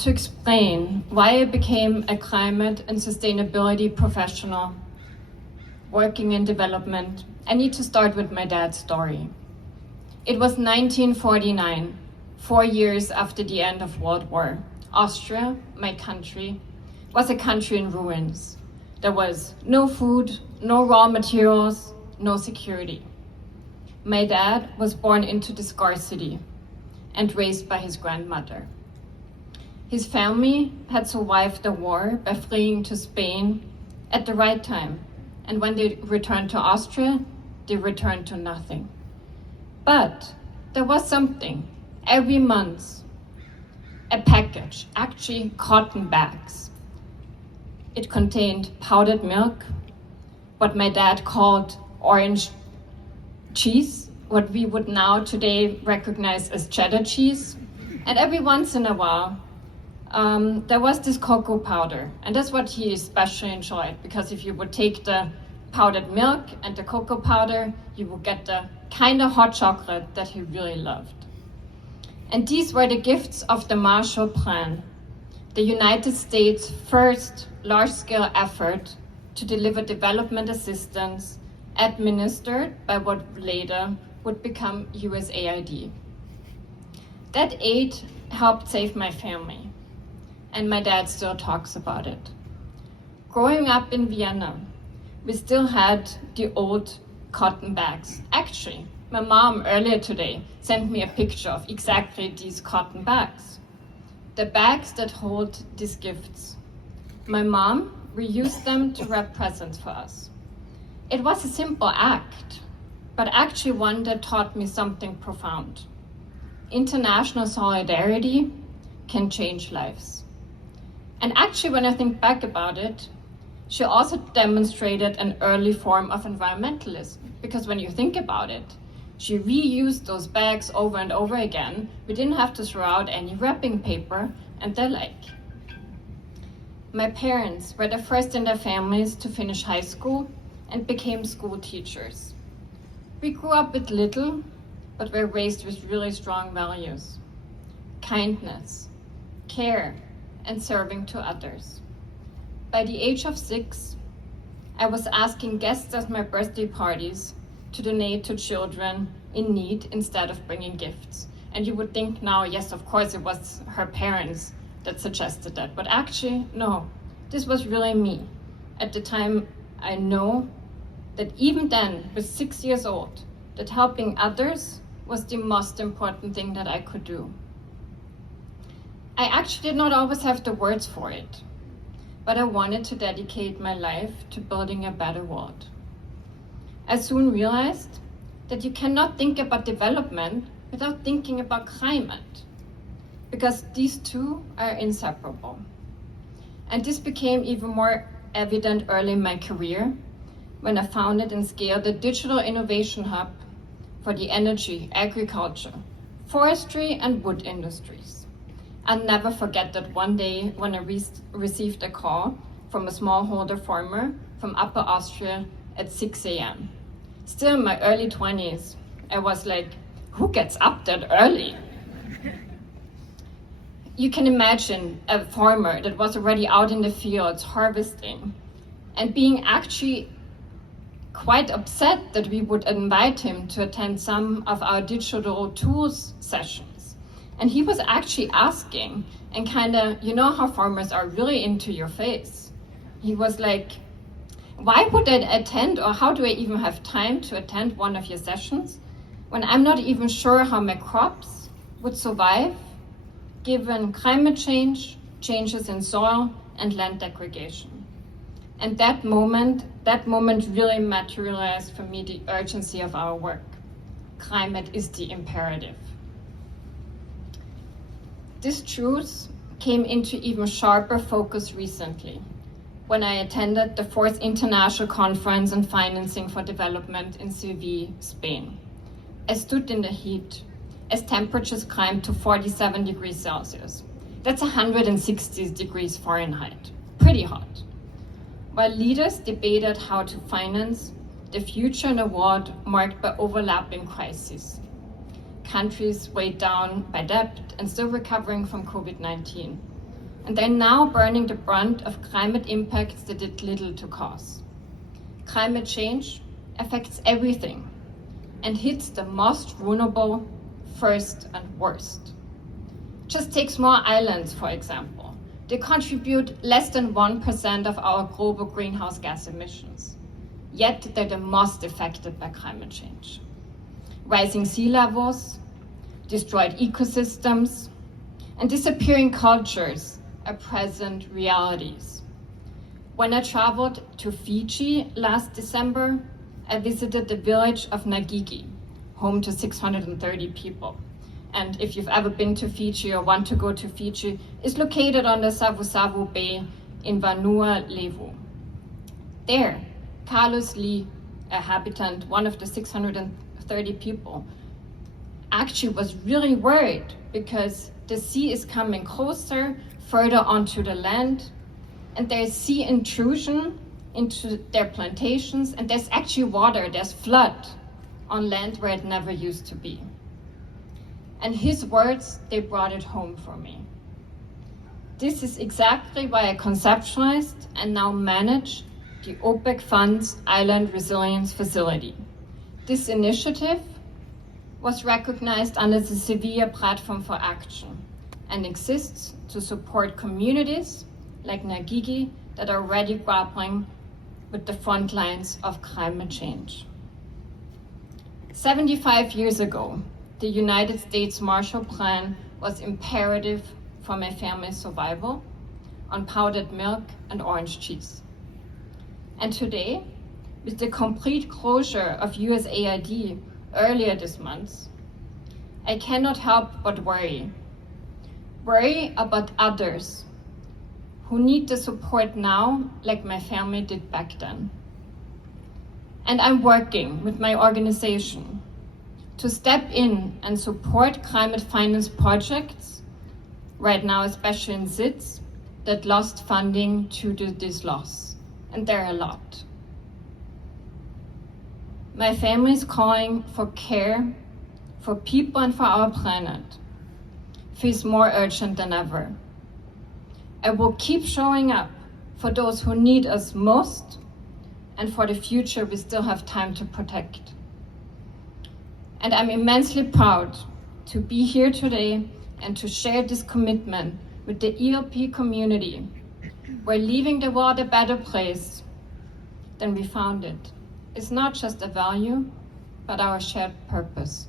to explain why I became a climate and sustainability professional working in development, I need to start with my dad's story. It was 1949, 4 years after the end of World War. Austria, my country, was a country in ruins. There was no food, no raw materials, no security. My dad was born into the scarcity and raised by his grandmother. His family had survived the war by fleeing to Spain at the right time, and when they returned to Austria, they returned to nothing. But there was something. Every month, a package, actually cotton bags. It contained powdered milk, what my dad called orange cheese, what we would now today recognize as cheddar cheese. And every once in a while, there was this cocoa powder, and that's what he especially enjoyed, because if you would take the powdered milk and the cocoa powder, you would get the kind of hot chocolate that he really loved. And these were the gifts of the Marshall Plan, the United States' first large-scale effort to deliver development assistance administered by what later would become USAID. That aid helped save my family, and my dad still talks about it. Growing up in Vienna, we still had the old cotton bags. Actually, my mom earlier today sent me a picture of exactly these cotton bags. The bags that hold these gifts. My mom reused them to wrap presents for us. It was a simple act, but actually one that taught me something profound. International solidarity can change lives. And actually, when I think back about it, she also demonstrated an early form of environmentalism, because when you think about it, she reused those bags over and over again. We didn't have to throw out any wrapping paper and the like. My parents were the first in their families to finish high school and became school teachers. We grew up with little, but were raised with really strong values: kindness, care, and serving to others. By the age of 6, I was asking guests at my birthday parties to donate to children in need instead of bringing gifts. And you would think now, yes, of course it was her parents that suggested that, but actually, no, this was really me. At the time, I know that even then, with 6 years old, that helping others was the most important thing that I could do. I actually did not always have the words for it, but I wanted to dedicate my life to building a better world. I soon realized that you cannot think about development without thinking about climate, because these two are inseparable. And this became even more evident early in my career when I founded and scaled a digital innovation hub for the energy, agriculture, forestry, and wood industries. I'll never forget that one day when I received a call from a smallholder farmer from Upper Austria at 6 a.m. Still in my early 20s, I was like, who gets up that early? You can imagine a farmer that was already out in the fields harvesting and being actually quite upset that we would invite him to attend some of our digital tools sessions. And he was actually asking, and kind of, you know how farmers are really into your face. He was like, why would I attend, or how do I even have time to attend one of your sessions when I'm not even sure how my crops would survive given climate change, changes in soil, and land degradation. And that moment really materialized for me the urgency of our work. Climate is the imperative. This truth came into even sharper focus recently, when I attended the 4th International Conference on Financing for Development in Seville, Spain. I stood in the heat as temperatures climbed to 47 degrees Celsius. That's 160 degrees Fahrenheit, pretty hot. While leaders debated how to finance the future in a world marked by overlapping crises. Countries weighed down by debt and still recovering from COVID-19. and they're now burning the brunt of climate impacts that did little to cause. Climate change affects everything and hits the most vulnerable first and worst. Just take small islands, for example. They contribute less than 1% of our global greenhouse gas emissions, yet they're the most affected by climate change. Rising sea levels, destroyed ecosystems, and disappearing cultures are present realities. When I traveled to Fiji last December, I visited the village of Nagigi, home to 630 people. And if you've ever been to Fiji or want to go to Fiji, it's located on the Savu Bay in Vanua Levu. There, Carlos Lee, a habitant, one of the 630 people, actually was really worried because the sea is coming closer, further onto the land, and there's sea intrusion into their plantations, and there's actually water, there's flood on land where it never used to be. And his words, they brought it home for me. This is exactly why I conceptualized and now manage the OPEC Fund's Island Resilience Facility. This initiative was recognized under the Sevilla Platform for Action and exists to support communities like Nagigi that are already grappling with the front lines of climate change. 75 years ago, the United States Marshall Plan was imperative for my family's survival on powdered milk and orange cheese. And today, with the complete closure of USAID earlier this month, I cannot help but worry. Worry about others who need the support now like my family did back then. And I'm working with my organization to step in and support climate finance projects, right now especially in SIDS, that lost funding due to this loss, and there are a lot. My family is calling for care for people and for our planet feels more urgent than ever. I will keep showing up for those who need us most and for the future we still have time to protect. And I'm immensely proud to be here today and to share this commitment with the ELP community. We're leaving the world a better place than we found it. It's not just a value, but our shared purpose.